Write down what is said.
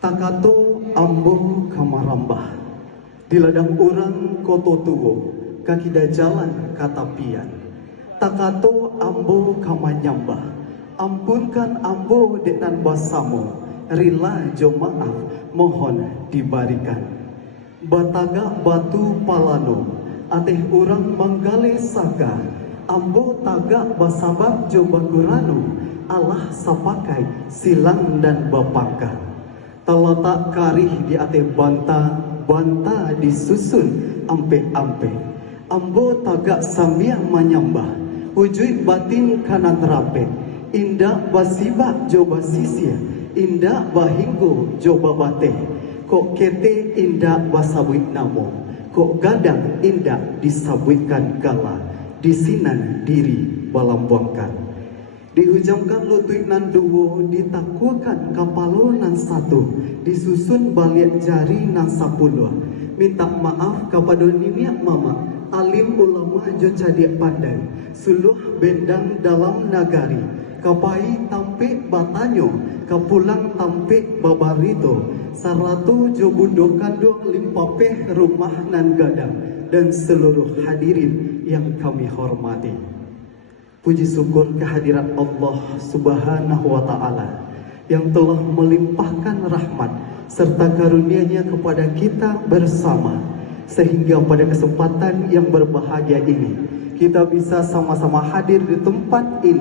Takato ambo kamarambah, di ladang urang koto tuwo, kakida jalan katapian. Takato ambo kamanyambah, ampunkan ambo denan basamo, rila jo maaf mohon dibarikan. Bataga batu palano, ateh urang manggale saka, ambo tagak basabab jo bagurano, Allah sapakai silang dan bapaka. Talatak karih di ate banta, banta disusun ampe-ampe. Ambo tagak sambiang manyambah, wujud batin kanan rape. Indak basibak joba sisia, indak bahinggo joba bate. Kok kete indak basabwit namo, kok gadang indak disabwitkan gala. Disinan diri balambuangkan. Dihujamkan lutut nan duwo, ditakukan kapalo nan satu, disusun baliak jari nan sapuluh. Minta maaf kepada niniak mama, alim ulama jo cadiak pandai, suluh bendang dalam nagari, kapai tampik batanyo, kapulang tampik babarito, saratu jo bundo kandung limpapeh rumah nan gadang, dan seluruh hadirin yang kami hormati. Puji syukur kehadirat Allah Subhanahu wa Ta'ala yang telah melimpahkan rahmat serta karunia-Nya kepada kita bersama, sehingga pada kesempatan yang berbahagia ini kita bisa sama-sama hadir di tempat ini.